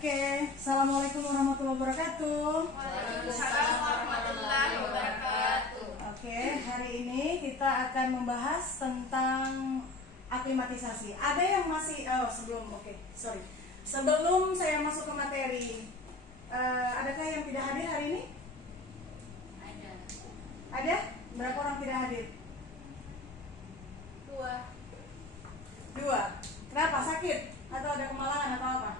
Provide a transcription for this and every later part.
Oke, Assalamualaikum warahmatullahi wabarakatuh. Waalaikumsalam warahmatullahi wabarakatuh. Oke, hari ini kita akan membahas tentang aklimatisasi. Ada yang masih sebelum saya masuk ke materi, adakah yang tidak hadir hari ini? Ada. Ada? Berapa orang tidak hadir? Dua. Kenapa? Sakit? Atau ada kemalangan atau apa?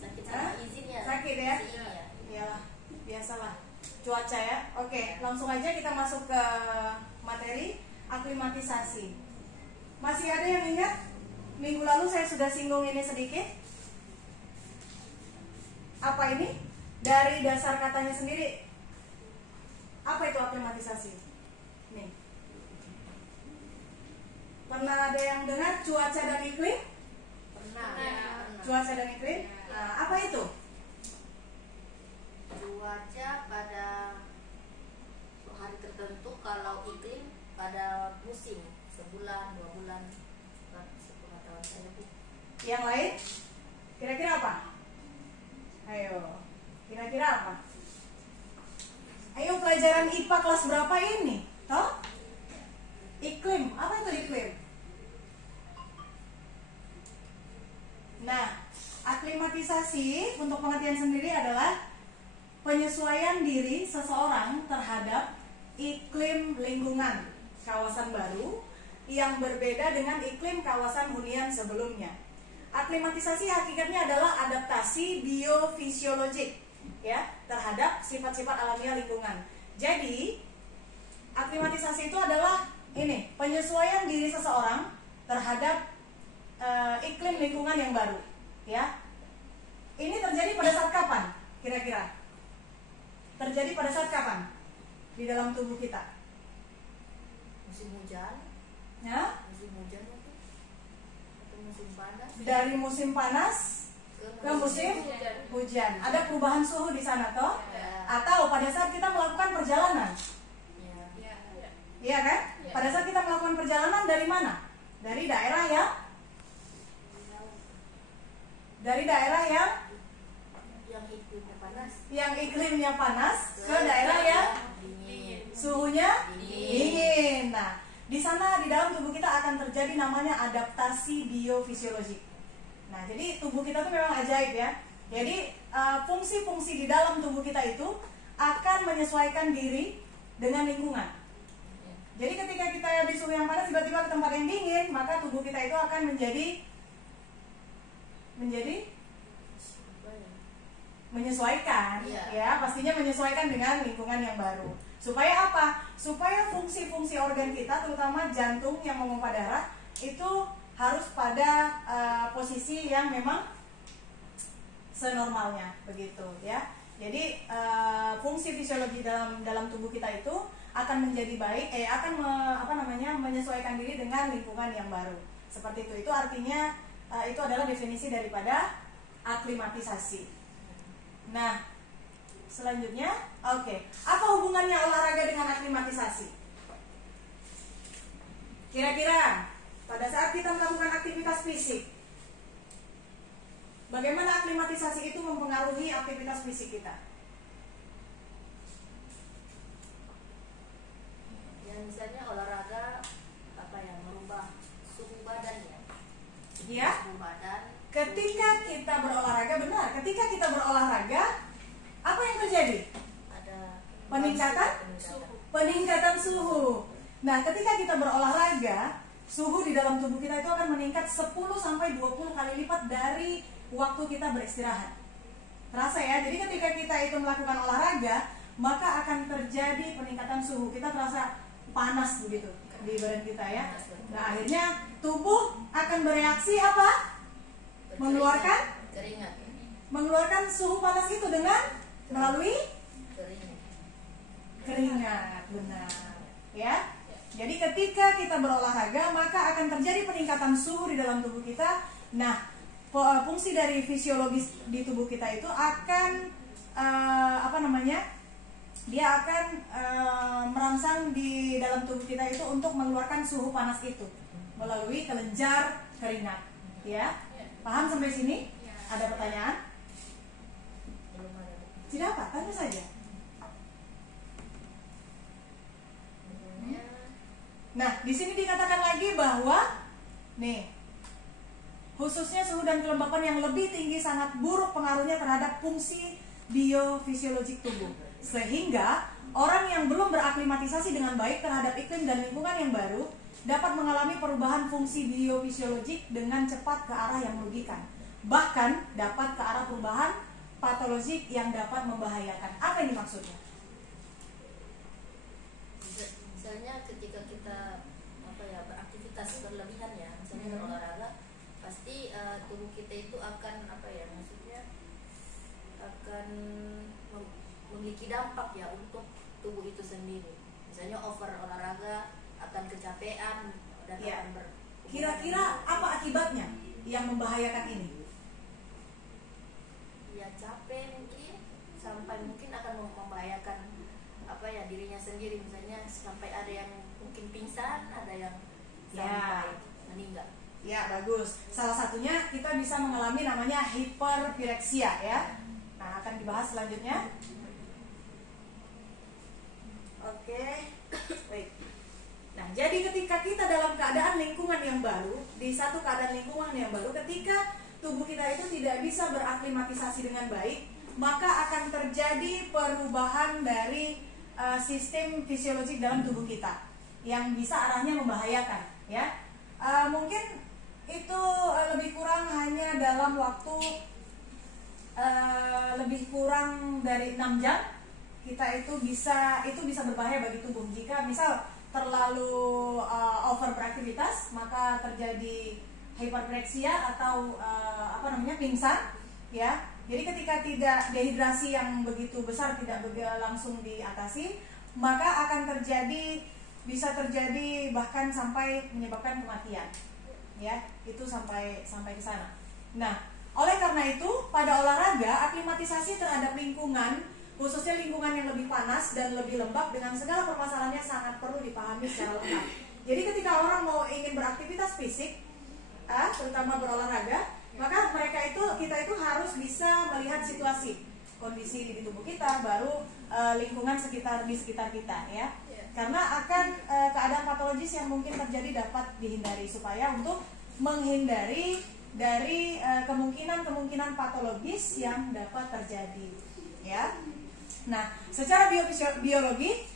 Sakit Hah? sama izin ya. Sakit ya? Iya. Iyalah, biasalah. Cuaca ya. Oke, langsung aja kita masuk ke materi aklimatisasi. Masih ada yang ingat? Minggu lalu saya sudah singgung ini sedikit. Apa ini? Dari dasar katanya sendiri. Apa itu aklimatisasi? Nih. Pernah ada yang dengar cuaca dan iklim? Pernah. Cuaca dan iklim? Nah, apa itu? Cuaca pada hari tertentu, kalau iklim pada musim, sebulan, 2 bulan, sepengetahuan saya Bu. Yang lain? Kira-kira apa? Ayo, kira-kira apa? Ayo, pelajaran IPA kelas berapa ini? Toh? Iklim, apa itu iklim? Nah, aklimatisasi untuk pengertian sendiri adalah penyesuaian diri seseorang terhadap iklim lingkungan kawasan baru yang berbeda dengan iklim kawasan hunian sebelumnya. Aklimatisasi hakikatnya adalah adaptasi biofisiologik ya terhadap sifat-sifat alamiah lingkungan. Jadi, aklimatisasi itu adalah ini, penyesuaian diri seseorang terhadap iklim lingkungan yang baru ya. Ini terjadi pada saat kapan kira-kira? Terjadi pada saat kapan di dalam tubuh kita? Musim hujan, Ya? musim hujan mungkin, atau musim panas. Dari musim panas ke musim hujan. Ada perubahan suhu di sana toh? Ya. Atau pada saat kita melakukan perjalanan? Ya. Iya kan? Pada saat kita melakukan perjalanan dari mana? Dari daerah yang Yang iklimnya panas ke daerah yang dingin. suhunya dingin. Nah, di sana di dalam tubuh kita akan terjadi namanya adaptasi biofisiologik. Nah, jadi tubuh kita tuh memang ajaib ya. Jadi fungsi-fungsi di dalam tubuh kita itu akan menyesuaikan diri dengan lingkungan. Jadi ketika kita di suhu yang panas tiba-tiba ke tempat yang dingin, maka tubuh kita itu akan menjadi menyesuaikan, ya pastinya menyesuaikan dengan lingkungan yang baru. Supaya apa? Supaya fungsi-fungsi organ kita, terutama jantung yang memompa darah, itu harus pada posisi yang memang senormalnya, begitu ya. Jadi fungsi fisiologi dalam tubuh kita itu akan menjadi baik, menyesuaikan diri dengan lingkungan yang baru. Seperti itu. Itu artinya itu adalah definisi daripada aklimatisasi. Nah, selanjutnya, oke. Apa hubungannya olahraga dengan aklimatisasi? Kira-kira pada saat kita melakukan aktivitas fisik, bagaimana aklimatisasi itu mempengaruhi aktivitas fisik kita? Ya, misalnya olahraga merubah suhu badan ya. Ya. Suhu badan. Ketika kita berolahraga, benar. Ketika kita berolahraga, apa yang terjadi? Ada Peningkatan suhu. Nah, ketika kita berolahraga, suhu di dalam tubuh kita itu akan meningkat 10 sampai 20 kali lipat dari waktu kita beristirahat. Terasa ya? Jadi ketika kita itu melakukan olahraga, maka akan terjadi peningkatan suhu. Kita terasa panas begitu di badan kita ya. Nah, akhirnya tubuh akan bereaksi apa? Mengeluarkan suhu panas itu dengan melalui keringat, benar ya. Jadi ketika kita berolahraga, maka akan terjadi peningkatan suhu di dalam tubuh kita. Nah, fungsi dari fisiologis di tubuh kita itu akan dia akan merangsang di dalam tubuh kita itu untuk mengeluarkan suhu panas itu melalui kelenjar keringat ya. Paham sampai sini? Ya. Ada pertanyaan? Belum ada. Tidak apa, tanya saja. Misalnya, Nah, di sini dikatakan lagi bahwa nih, khususnya suhu dan kelembapan yang lebih tinggi sangat buruk pengaruhnya terhadap fungsi biofisiologik tubuh. Sehingga orang yang belum beraklimatisasi dengan baik terhadap iklim dan lingkungan yang baru dapat mengalami perubahan fungsi biofisiologik dengan cepat ke arah yang merugikan. Bahkan dapat ke arah perubahan patologik yang dapat membahayakan. Apa ini maksudnya? misalnya ketika kita beraktivitas berlebihan ya, misalnya berolahraga, pasti tubuh kita itu akan maksudnya akan memiliki dampak ya untuk tubuh itu sendiri. Misalnya over olahraga akan kecapean dan Ya. akan Kira-kira apa akibatnya yang membahayakan ini? ya capek mungkin, sampai mungkin akan membahayakan dirinya sendiri, misalnya sampai ada yang mungkin pingsan, ada yang sampai meninggal. Ya, bagus. Salah satunya kita bisa mengalami namanya hiperpireksia ya. Nah, akan dibahas selanjutnya. Oke. Baik. Nah, jadi ketika kita dalam keadaan lingkungan yang baru, di satu keadaan lingkungan yang baru, ketika tubuh kita itu tidak bisa beraklimatisasi dengan baik, maka akan terjadi perubahan dari sistem fisiologik dalam tubuh kita yang bisa arahnya membahayakan ya. Mungkin itu lebih kurang hanya dalam waktu lebih kurang dari 6 jam kita itu bisa berbahaya bagi tubuh. Jika misal terlalu over beraktivitas, maka terjadi hiperpireksia atau pingsan ya. Jadi ketika tidak dehidrasi yang begitu besar tidak langsung diatasi, maka akan bisa terjadi bahkan sampai menyebabkan kematian. Ya, itu sampai ke sana. Nah, oleh karena itu pada olahraga aklimatisasi terhadap lingkungan, khususnya lingkungan yang lebih panas dan lebih lembab dengan segala permasalahannya sangat perlu dipahami secara lengkap. Jadi ketika orang ingin beraktivitas fisik, terutama berolahraga, maka kita itu harus bisa melihat situasi, kondisi di tubuh kita, baru lingkungan di sekitar kita ya. Karena akan keadaan patologis yang mungkin terjadi dapat dihindari, supaya untuk menghindari dari kemungkinan patologis yang dapat terjadi ya. Nah, secara biologi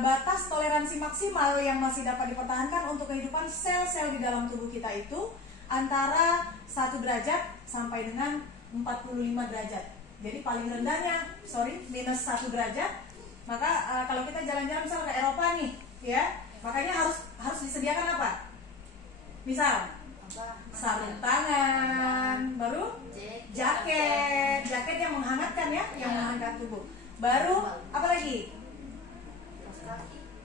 batas toleransi maksimal yang masih dapat dipertahankan untuk kehidupan sel-sel di dalam tubuh kita itu antara 1 derajat sampai dengan 45 derajat. Jadi paling rendahnya minus 1 derajat. Maka kalau kita jalan-jalan misal ke Eropa nih ya, makanya harus disediakan apa? Misal sarung tangan, baru jaket yang menghangatkan ya, yang menghangatkan tubuh. Baru apa lagi?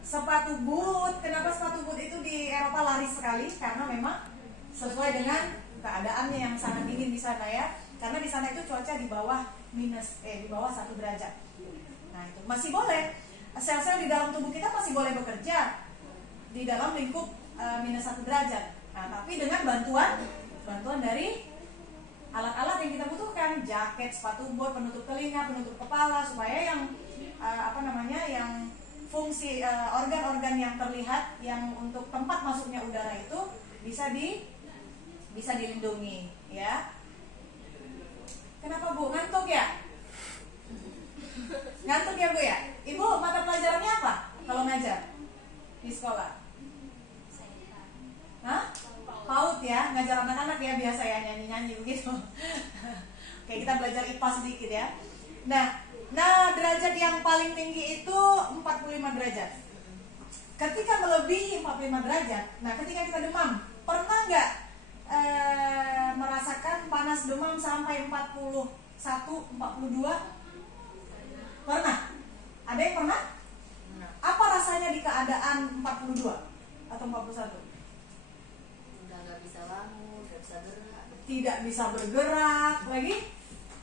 Sepatu boot. Kenapa sepatu boot itu di Eropa laris sekali? Karena memang sesuai dengan keadaannya yang sangat dingin di sana ya. Karena di sana itu cuaca di bawah 1 derajat. Nah, itu masih boleh. Sel-sel di dalam tubuh kita masih boleh bekerja di dalam lingkup minus 1 derajat. Nah, tapi dengan bantuan dari alat-alat yang kita butuhkan, jaket, sepatu bot, penutup telinga, penutup kepala, supaya yang yang fungsi organ-organ yang terlihat yang untuk tempat masuknya udara itu bisa dilindungi ya. Kenapa Bu? Ngantuk ya? Ngantuk ya Bu ya? Ibu mata pelajarannya apa kalau ngajar di sekolah? Hah? PAUD ya, ngajar anak-anak ya, biasa ya, nyanyi-nyanyi begitu. Oke, kita belajar IPA sedikit ya. Nah, derajat yang paling tinggi itu 45 derajat. Ketika melebihi 45 derajat, nah ketika kita demam, pernah nggak merasakan panas demam sampai 41, 42? Pernah? Ada yang pernah? Apa rasanya di keadaan 42 atau 41? Udah nggak bisa bangun, nggak bisa gerak. Tidak bisa bergerak, lagi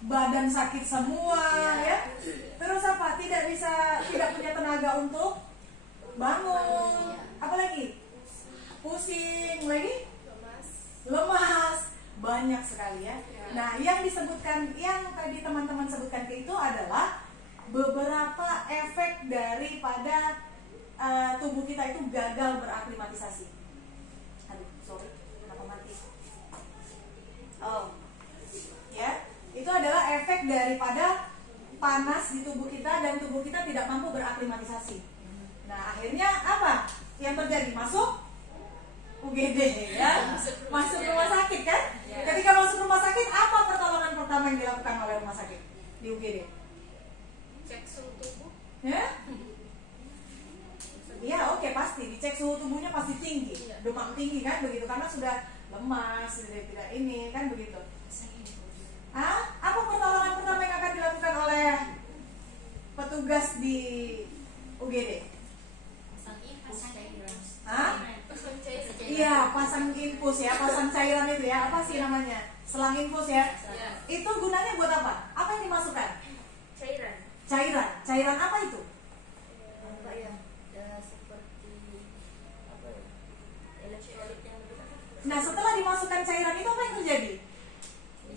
badan sakit semua ya. Terus apa? Tidak punya tenaga untuk bangun. Apa lagi? Pusing, lagi lemas, banyak sekali ya. Nah, yang disebutkan, yang tadi teman-teman sebutkan itu adalah beberapa efek daripada tubuh kita itu gagal beraklimatisasi. Aduh, sorry, kenapa mati? Oh, ya, itu adalah efek daripada panas di tubuh kita dan tubuh kita tidak mampu beraklimatisasi. Nah, akhirnya apa yang terjadi? Masuk UGD ya, masuk rumah sakit kan? Ketika masuk rumah sakit, apa pertolongan pertama yang dilakukan oleh rumah sakit di UGD? Cek suhu tubuh. Ya? Iya, oke, pasti dicek suhu tubuhnya pasti tinggi, demam tinggi kan begitu, karena sudah lemas, sudah tidak ini kan begitu. Apa pertolongan pertama yang akan dilakukan oleh petugas di UGD? Iya, pasang infus ya, pasang cairan itu ya, apa sih namanya? Selang infus ya. Itu gunanya buat apa? Apa yang dimasukkan? Cairan apa itu? Apa ya? Seperti apa ya? Elektrolit yang Nah, setelah dimasukkan cairan itu apa yang terjadi?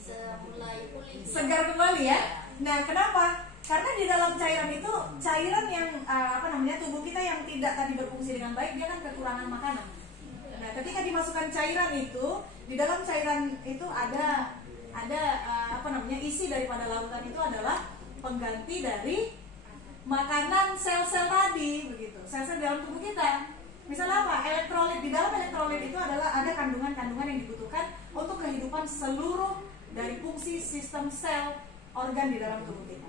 bisa mulai pulih. Segar kembali ya. Nah, kenapa? Karena di dalam cairan itu cairan yang tubuh kita yang tidak tadi berfungsi dengan baik, dia kan kekurangan makanan. Nah, ketika dimasukkan cairan itu, di dalam cairan itu ada isi daripada larutan itu adalah pengganti dari makanan sel-sel tadi begitu. Sel-sel dalam tubuh kita. Misalnya apa? Elektrolit. Di dalam elektrolit itu adalah ada kandungan-kandungan yang dibutuhkan untuk kehidupan seluruh dari fungsi sistem sel organ di dalam tubuh kita.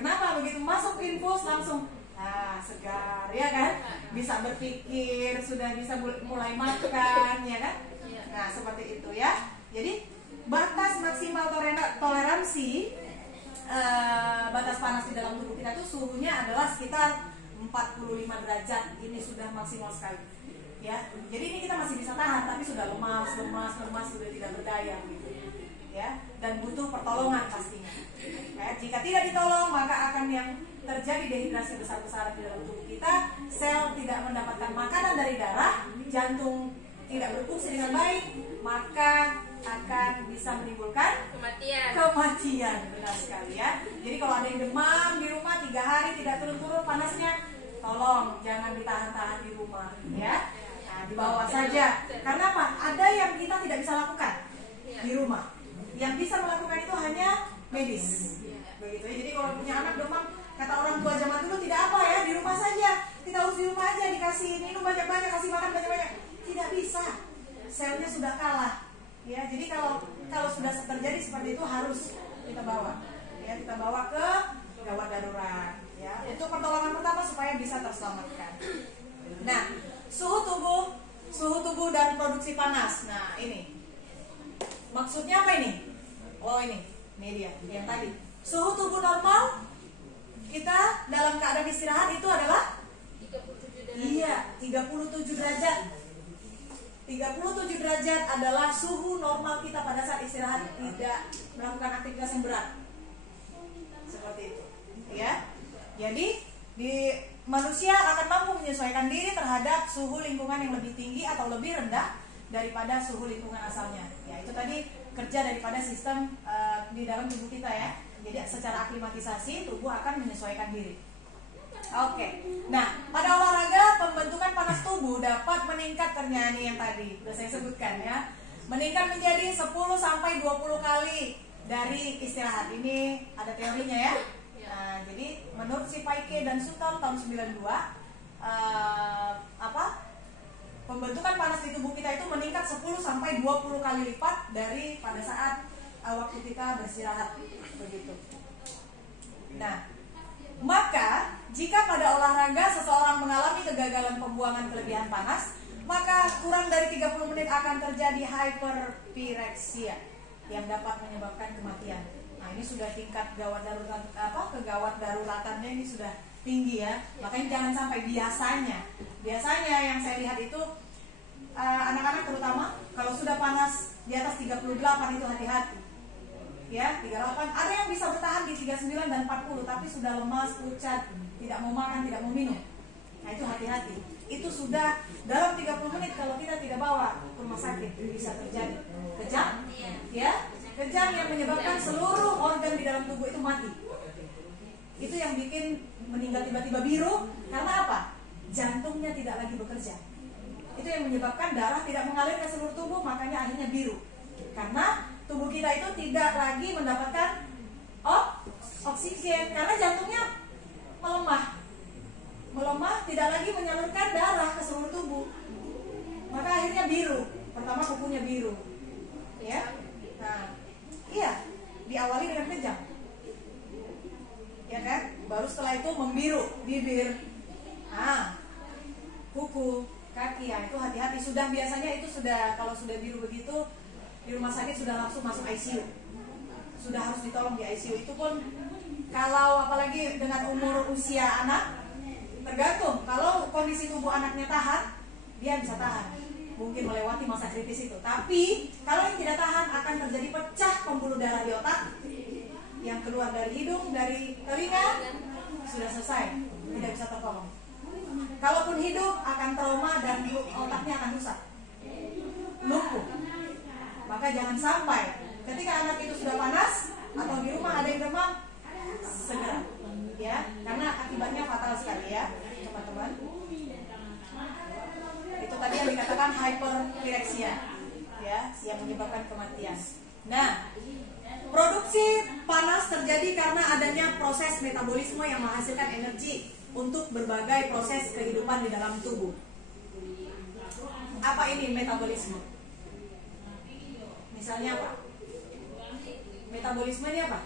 Kenapa begitu masuk infus langsung segar ya kan? Bisa berpikir, sudah bisa mulai makan ya kan? Nah, seperti itu ya. Jadi batas maksimal toleransi batas panas di dalam tubuh kita itu suhunya adalah sekitar 45 derajat. Ini sudah maksimal sekali. Ya. Jadi ini kita masih bisa tahan, tapi sudah lemas, sudah tidak berdaya gitu. Ya, dan butuh pertolongan pastinya. Ya, jika tidak ditolong, maka akan yang terjadi dehidrasi besar-besaran di dalam tubuh kita, sel tidak mendapatkan makanan dari darah, jantung tidak berfungsi dengan baik, maka akan bisa menimbulkan kematian. Benar sekali ya. Jadi kalau ada yang demam di rumah 3 hari tidak turun-turun panasnya, tolong jangan ditahan-tahan di rumah ya. Nah, dibawa saja. Karena apa? Ada yang kita tidak bisa lakukan di rumah. Yang bisa melakukan itu hanya medis. Begitu ya. Jadi kalau punya anak demam, kata orang tua zaman dulu tidak apa ya, di rumah saja. Kita urus di rumah aja, dikasih minum banyak-banyak, kasih makan banyak-banyak. Tidak bisa. Selnya sudah kalah. Ya, jadi kalau sudah terjadi seperti itu harus kita bawa. Ya, kita bawa ke gawat darurat ya. Untuk pertolongan pertama supaya bisa terselamatkan. Nah, suhu tubuh dan produksi panas. Nah, ini. Maksudnya apa ini? Oh, ini dia yang tadi. Suhu tubuh normal kita dalam keadaan istirahat itu adalah 37 derajat. 37 derajat adalah suhu normal kita pada saat istirahat, tidak melakukan aktivitas yang berat. Seperti itu. Ya. Jadi manusia akan mampu menyesuaikan diri terhadap suhu lingkungan yang lebih tinggi atau lebih rendah daripada suhu lingkungan asalnya. Ya, itu tadi kerja daripada sistem di dalam tubuh kita ya. Jadi secara aklimatisasi tubuh akan menyesuaikan diri. Oke. Nah, pada olahraga pembentukan panas tubuh dapat meningkat ternyata yang tadi sudah saya sebutkan ya. Meningkat menjadi 10 sampai 20 kali dari istirahat. Ini ada teorinya ya. Nah, jadi menurut si Paike dan Sutal tahun 92 pembentukan panas di tubuh kita itu meningkat 10 sampai 20 kali lipat dari pada saat waktu kita beristirahat begitu. Nah, maka jika pada olahraga seseorang mengalami kegagalan pembuangan kelebihan panas, maka kurang dari 30 menit akan terjadi hyperpireksia yang dapat menyebabkan kematian. Nah, ini sudah tingkat gawat darurat kegawat daruratannya ini sudah tinggi ya. Makanya jangan sampai biasanya yang saya lihat itu anak-anak terutama kalau sudah panas di atas 38 itu hati-hati. Ya, 38 ada yang bisa bertahan di 39 dan 40 tapi sudah lemas, pucat, tidak mau makan, tidak mau minum. Nah, itu hati-hati. Itu sudah dalam 30 menit kalau kita tidak bawa ke rumah sakit bisa terjadi. Kejang, ya, kejang yang menyebabkan seluruh organ di dalam tubuh itu mati. Itu yang bikin meninggal tiba-tiba biru. Karena apa? Jantungnya tidak lagi bekerja. Itu yang menyebabkan darah tidak mengalir ke seluruh tubuh, makanya akhirnya biru. Karena tubuh kita itu tidak lagi mendapatkan oksigen, karena jantungnya melemah, tidak lagi menyalurkan darah ke seluruh tubuh, maka akhirnya biru. Pertama kukunya biru, ya. Nah, iya, diawali dengan kejang, ya kan? Baru setelah itu membiru bibir, kuku, kaki. Ya itu hati-hati. Sudah biasanya itu sudah, kalau sudah biru begitu di rumah sakit sudah langsung masuk ICU, sudah harus ditolong di ICU. Itu pun kalau apalagi dengan umur usia anak, tergantung. Kalau kondisi tubuh anaknya tahan, dia bisa tahan, mungkin melewati masa kritis itu. Tapi kalau yang tidak tahan, akan terjadi pecah pembuluh darah di otak, yang keluar dari hidung, dari telinga, sudah selesai, tidak bisa tertolong. Kalaupun hidup, akan trauma dan otaknya akan rusak, lumpuh. Maka jangan sampai ketika anak itu sudah panas atau di rumah ada yang demam, segera, ya, karena akibatnya fatal sekali, ya, teman-teman. Itu tadi yang dikatakan hyperpireksia, ya, yang menyebabkan kematian. Nah, produksi panas terjadi karena adanya proses metabolisme yang menghasilkan energi untuk berbagai proses kehidupan di dalam tubuh. Apa ini metabolisme? Misalnya apa? Metabolisme ini apa?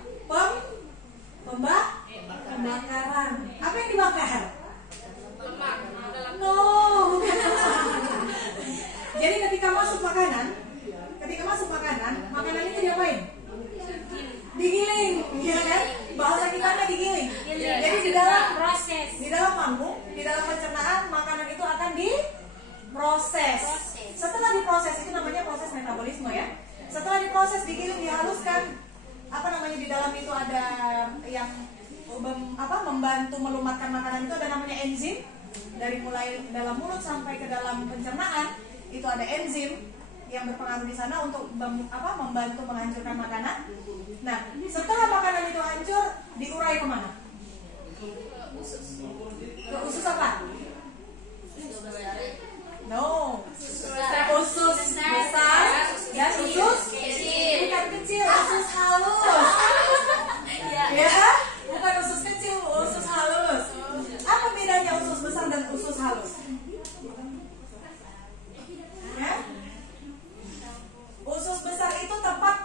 Pembakaran. Apa yang dibakar? No. Jadi ketika masuk makanan, makanan itu diapain? Digiling, ya kan? Bahasa kitanya digiling. Jadi di dalam proses, di dalam lambung, di dalam pencernaan, makanan itu akan diproses. Setelah diproses, itu namanya proses metabolisme, ya. Setelah diproses, digiling, dihaluskan, di dalam itu ada yang membantu melumatkan makanan, itu ada namanya enzim. Dari mulai dalam mulut sampai ke dalam pencernaan, itu ada enzim yang berpengaruh di sana untuk membantu menghancurkan makanan. Nah, setelah makanan itu hancur, diurai kemana? Ke usus apa? No, usus besar dan usus kecil. Bukan kecil, usus halus. Ya, bukan usus kecil, usus halus. Apa bedanya usus besar dan usus halus? Ya? Usus besar itu tempat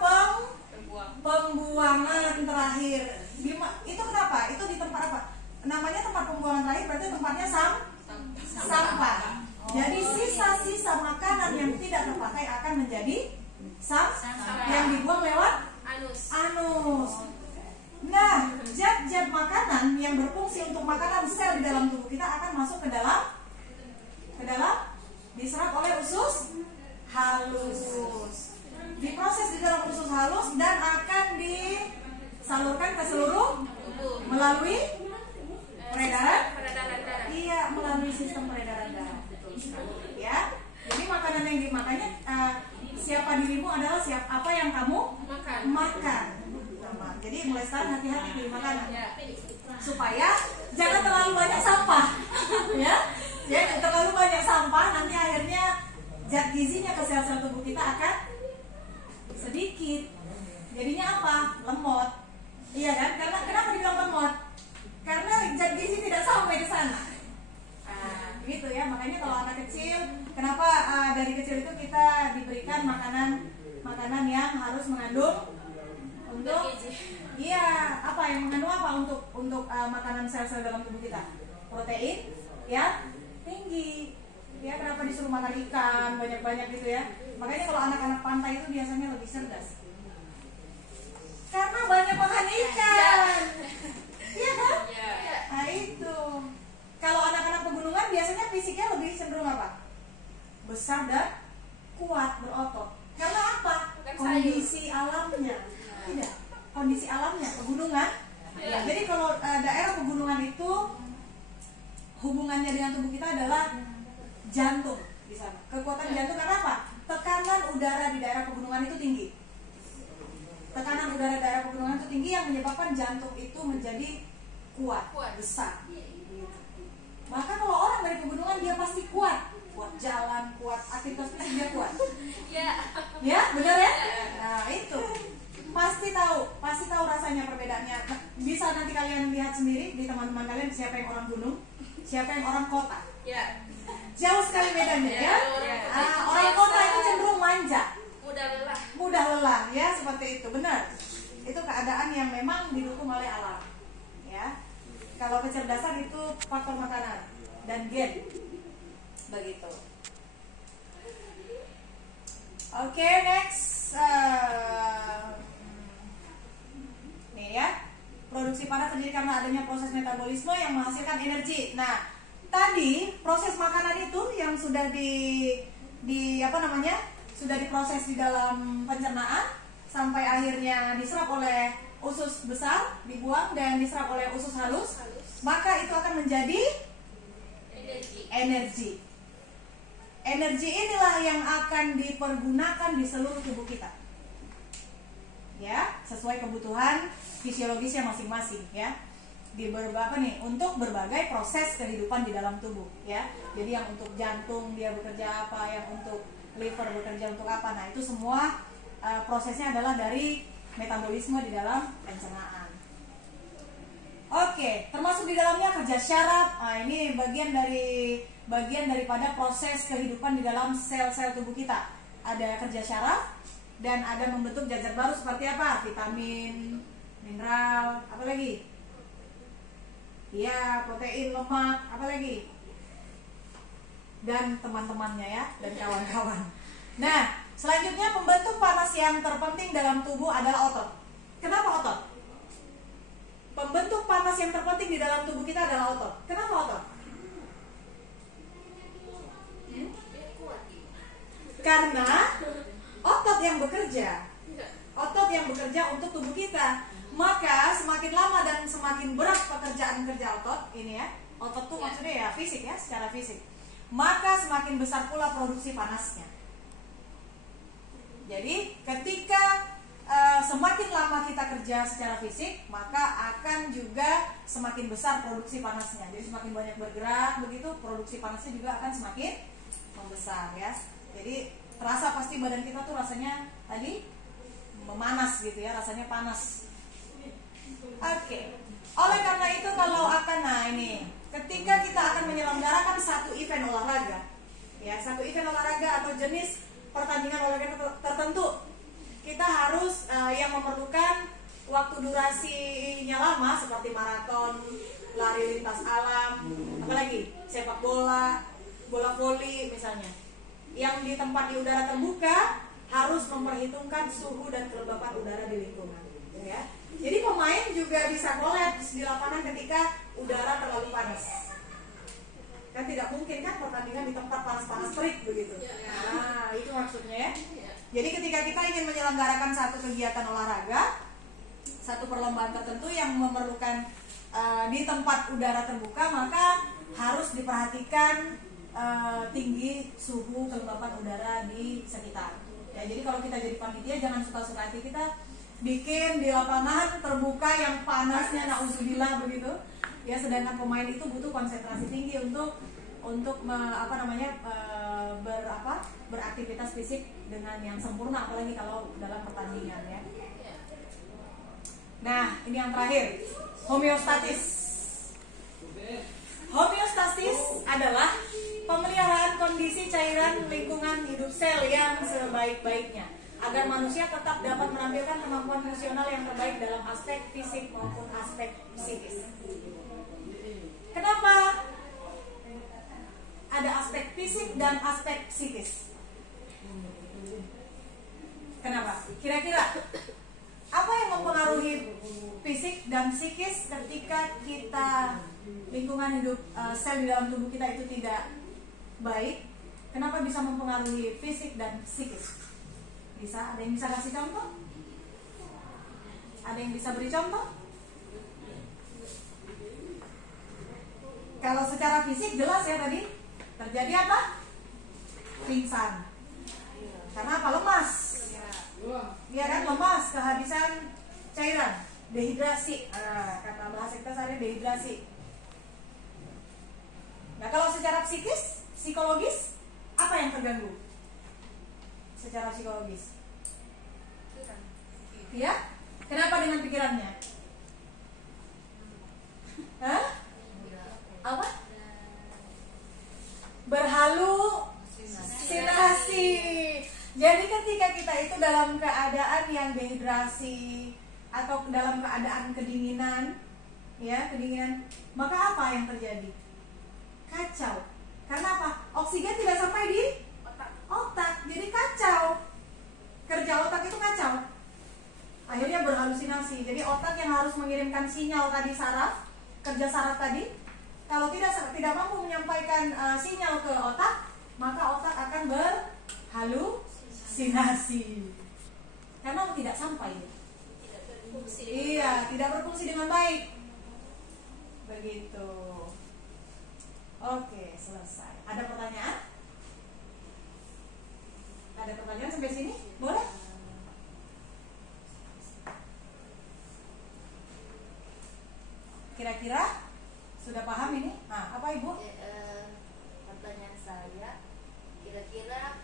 pembuangan terakhir. Itu kenapa? Itu di tempat apa? Namanya tempat pembuangan terakhir, berarti tempatnya sampah. Jadi sisa-sisa makanan yang tidak terpakai akan menjadi sampah yang dibuang lewat anus. Nah, zat-zat makanan yang berfungsi untuk makanan sel di dalam tubuh kita akan masuk ke dalam diserap oleh usus halus. Diproses di dalam usus halus dan akan disalurkan ke seluruh melalui peredaran darah. Iya, melalui sistem peredaran darah. Ya, jadi makanan yang dimakannya, siapa dirimu adalah apa yang kamu makan. Jadi mulai sekarang hati-hati pilih makanan, supaya jangan terlalu banyak sampah. Ya, terlalu banyak sampah, nanti akhirnya zat gizinya ke sel-sel tubuh kita akan sedikit. Jadinya apa? Lemot. Iya kan? Karena kenapa dibilang lemot? Karena zat gizi tidak sampai ke sana. Gitu ya. Makanya kalau anak kecil, kenapa dari kecil itu kita diberikan makanan yang harus mengandung untuk yang mengandung apa untuk makanan sel-sel dalam tubuh kita? Protein ya tinggi. Ya, kenapa disuruh makan ikan banyak-banyak gitu ya? Makanya kalau anak-anak pantai itu biasanya lebih cerdas, karena banyak makan ikan. Iya kan? Nah itu. Kalau anak-anak pegunungan biasanya fisiknya lebih cenderung apa? Besar dan kuat, berotot. Karena apa? Kondisi alamnya. Tidak, kondisi alamnya pegunungan. Jadi kalau daerah pegunungan itu hubungannya dengan tubuh kita adalah jantung di sana. Kekuatan jantung karena apa? tekanan udara di daerah pegunungan itu tinggi. Tekanan udara di daerah pegunungan itu tinggi yang menyebabkan jantung itu menjadi kuat. Besar. Maka kalau orang dari pegunungan dia pasti kuat jalan, kuat aktivitas fisik, dia kuat. Ya, benar ya? Nah, itu pasti tahu rasanya perbedaannya. Bisa nanti kalian lihat sendiri di teman-teman kalian siapa yang orang gunung, siapa yang orang kota. Jauh sekali bedanya ya. Orang kota itu cenderung manja, mudah lelah ya, seperti itu. Benar. Itu keadaan yang memang didukung oleh alam. Ya. Kalau kecerdasan itu faktor makanan dan gen. Begitu. Oke, next. Nih ya. Produksi panas terjadi karena adanya proses metabolisme yang menghasilkan energi. Nah, tadi proses makanan itu yang sudah sudah diproses di dalam pencernaan sampai akhirnya diserap oleh usus besar, dibuang dan diserap oleh usus halus, maka itu akan menjadi energi. Energi inilah yang akan dipergunakan di seluruh tubuh kita. Ya, sesuai kebutuhan fisiologisnya masing-masing ya. Untuk berbagai proses kehidupan di dalam tubuh ya. Jadi yang untuk jantung dia bekerja apa, yang untuk liver bekerja untuk apa. Nah, itu semua prosesnya adalah dari metabolisme di dalam pencernaan. Oke, termasuk di dalamnya kerja syaraf. Nah, ini bagian daripada proses kehidupan di dalam sel-sel tubuh kita. Ada kerja syaraf dan ada membentuk zat baru seperti apa? Vitamin, mineral, apa lagi? Ya, protein, lemak, apa lagi? Dan teman-temannya ya, dan kawan-kawan. Nah, selanjutnya pembentuk panas yang terpenting dalam tubuh adalah otot. Kenapa otot? Pembentuk panas yang terpenting di dalam tubuh kita adalah otot. Kenapa otot? Karena otot yang bekerja untuk tubuh kita. Maka semakin lama dan semakin berat pekerjaan kerja otot ini ya. Otot tuh maksudnya ya fisik ya, secara fisik. Maka semakin besar pula produksi panasnya. Jadi ketika semakin lama kita kerja secara fisik, maka akan juga semakin besar produksi panasnya. Jadi semakin banyak bergerak begitu, produksi panasnya juga akan semakin membesar ya. Jadi terasa pasti badan kita tuh rasanya tadi memanas gitu ya, rasanya panas. Oke. Oleh karena itu ketika kita akan menyelenggarakan satu event olahraga, ya satu event olahraga atau jenis pertandingan olahraga tertentu, kita harus yang memerlukan waktu durasinya lama seperti maraton, lari lintas alam, apalagi sepak bola, bola voli misalnya. Yang di tempat di udara terbuka harus memperhitungkan suhu dan kelembapan udara di lingkungan, ya. Jadi pemain juga bisa kolaps di lapangan ketika udara terlalu panas. Kan tidak mungkin kan pertandingan di tempat panas-panas terik begitu. Nah, itu maksudnya ya. Jadi ketika kita ingin menyelenggarakan satu kegiatan olahraga, satu perlombaan tertentu yang memerlukan di tempat udara terbuka, maka harus diperhatikan tinggi suhu kelembapan udara di sekitar. Ya, jadi kalau kita jadi panitia jangan suka-suka hati kita bikin di lapangan terbuka yang panasnya nauzubillah begitu. Ya, sedangkan pemain itu butuh konsentrasi tinggi untuk beraktivitas fisik dengan yang sempurna, apalagi kalau dalam pertandingan ya. Nah, ini yang terakhir, homeostatis. Homeostatis adalah pemeliharaan kondisi cairan lingkungan hidup sel yang sebaik-baiknya agar manusia tetap dapat menampilkan kemampuan fungsional yang terbaik dalam aspek fisik maupun aspek psikis. Kenapa ada aspek fisik dan aspek psikis? Kenapa? Kira-kira apa yang mempengaruhi fisik dan psikis ketika kita lingkungan hidup sel di dalam tubuh kita itu tidak baik? Kenapa bisa mempengaruhi fisik dan psikis? Bisa? Ada yang bisa kasih contoh? Ada yang bisa beri contoh? Kalau secara fisik jelas ya tadi terjadi apa? Pingsan. Karena apa? Lemas. Iya kan, lemas, kehabisan cairan, dehidrasi. Kata bahasa kita sehari dehidrasi. Nah, kalau secara psikis, psikologis, apa yang terganggu? Secara psikologis. Ya? Kenapa dengan pikirannya? Hah? Apa? Berhalusinasi. Jadi ketika kita itu dalam keadaan yang dehidrasi atau dalam keadaan kedinginan, ya, kedinginan, maka apa yang terjadi? Kacau. Karena apa? Oksigen tidak sampai di otak. Jadi kacau. Kerja otak itu kacau. Akhirnya berhalusinasi. Jadi otak yang harus mengirimkan sinyal tadi saraf, kerja saraf tadi, kalau tidak mampu menyampaikan sinyal ke otak, maka otak akan berhalusinasi. Karena tidak sampai. Iya, tidak berfungsi dengan baik. Begitu. Oke, selesai. Ada pertanyaan? Ada pertanyaan sampai sini? Boleh? Kira-kira sudah paham ini? Nah, apa Ibu? Pertanyaan saya, kira-kira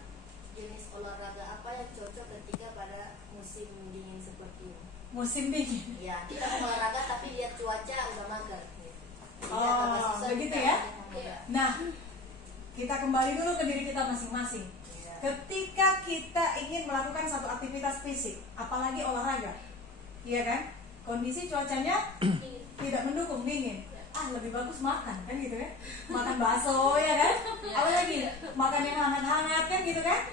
jenis olahraga apa yang cocok ketika pada musim dingin seperti ini? Musim dingin. Ya, kita mau olahraga tapi lihat cuaca udah mager. Gitu. Begitu ya? Nah, kita kembali dulu ke diri kita masing-masing. Ketika kita ingin melakukan satu aktivitas fisik, apalagi olahraga, iya kan? Kondisi cuacanya tidak mendukung, dingin. Lebih bagus makan kan gitu ya, makan bakso ya kan, apalagi makan yang hangat-hangat kan gitu kan.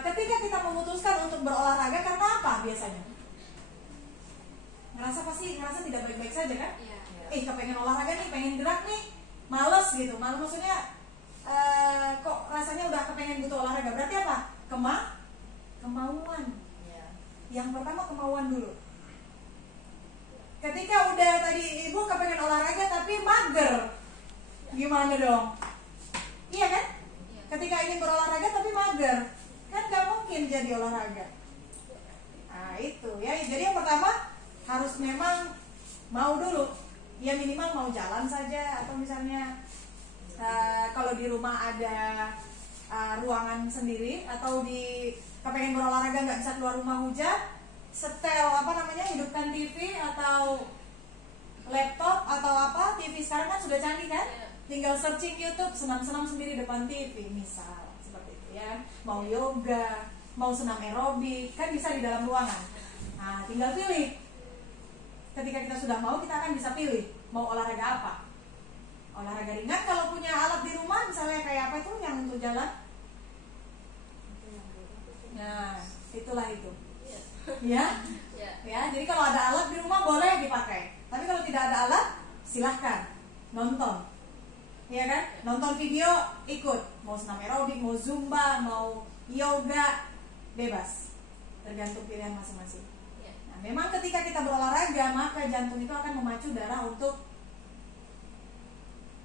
Ketika kita memutuskan untuk berolahraga karena apa biasanya? Ngerasa tidak baik-baik saja kan? Kepengen olahraga nih, pengen gerak nih, males gitu. Maksudnya kok rasanya udah kepengen butuh olahraga, berarti apa? Kemauan. Yang pertama kemauan dulu. Ketika udah tadi Ibu kepengen olahraga tapi mager, gimana dong? Iya kan? Ketika ingin berolahraga tapi mager, kan gak mungkin jadi olahraga. Nah itu ya. Jadi yang pertama harus memang mau dulu. Ya minimal mau jalan saja, atau misalnya kalau di rumah ada ruangan sendiri, atau kepengen berolahraga nggak bisa keluar rumah hujan, setel hidupkan TV atau laptop atau apa, TV sekarang kan sudah canggih kan, tinggal searching YouTube, senam-senam sendiri depan TV misal, seperti itu ya. Mau yoga, mau senam aerobik, kan bisa di dalam ruangan. Nah tinggal pilih. Ketika kita sudah mau, kita akan bisa pilih mau olahraga apa. Olahraga ringan kalau punya alat di rumah, misalnya kayak apa itu yang untuk jalan. Nah itulah itu. Ya, jadi kalau ada alat di rumah boleh dipakai. Tapi kalau tidak ada alat, silahkan nonton, ya kan? Nonton video, ikut. Mau senam aerobik, mau zumba, mau yoga, bebas. Tergantung pilihan masing-masing. Nah, memang ketika kita berolahraga, maka jantung itu akan memacu darah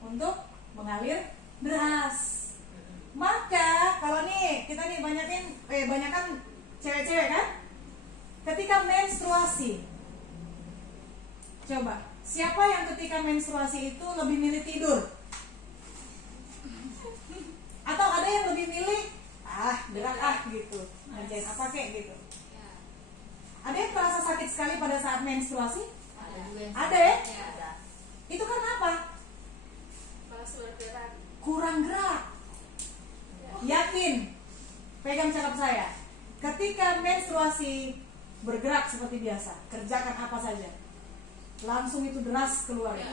untuk mengalir deras. Maka kalau nih kita nih banyakan cewek-cewek kan? Ketika menstruasi, coba siapa yang ketika menstruasi itu lebih milih tidur? Atau ada yang lebih milih gerak gitu, ngerjain apa kayak gitu? Ada yang merasa sakit sekali pada saat menstruasi? Ada ya? Itu karena apa? Kurang gerak. Yakin? Pegang cakap saya. Ketika menstruasi, bergerak seperti biasa, kerjakan apa saja, langsung itu deras keluar ya?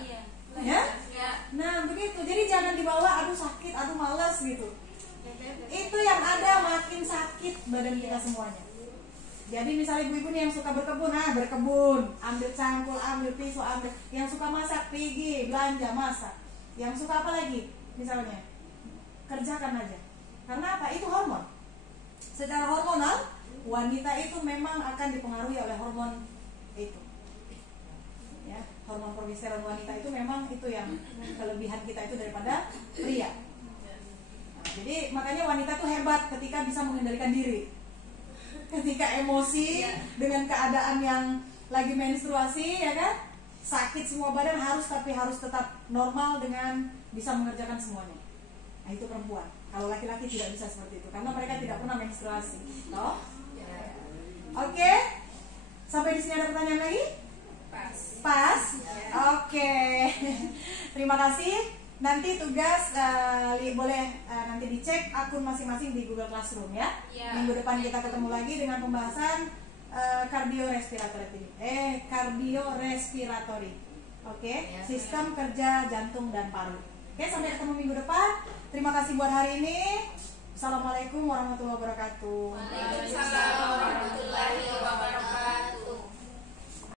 Nah begitu. Jadi jangan dibawa aduh sakit, aduh malas gitu. Itu yang ada makin sakit badan kita semuanya. Jadi misalnya ibu-ibu nih yang suka berkebun, ambil cangkul, ambil pisau, yang suka masak, pergi belanja masak, yang suka apa lagi misalnya, kerjakan aja. Karena apa? Itu hormon. Secara hormonal, wanita itu memang akan dipengaruhi oleh hormon itu. Ya, hormon progesteron wanita itu memang itu yang kelebihan kita itu daripada pria. Nah, Jadi makanya wanita tuh hebat ketika bisa mengendalikan diri. Ketika emosi dengan keadaan yang lagi menstruasi, ya kan, sakit semua badan tapi harus tetap normal dengan bisa mengerjakan semuanya. Nah itu perempuan. Kalau laki-laki tidak bisa seperti itu karena mereka tidak pernah menstruasi, toh? Oke. Sampai di sini ada pertanyaan lagi? Pas? Oke. Terima kasih. Nanti tugas boleh nanti dicek akun masing-masing di Google Classroom ya. Minggu depan kita ketemu lagi dengan pembahasan kardiorespiratory. Oke, sistem kerja jantung dan paru. Oke, sampai ketemu minggu depan. Terima kasih buat hari ini. Assalamualaikum warahmatullahi wabarakatuh. Waalaikumsalam warahmatullahi wabarakatuh.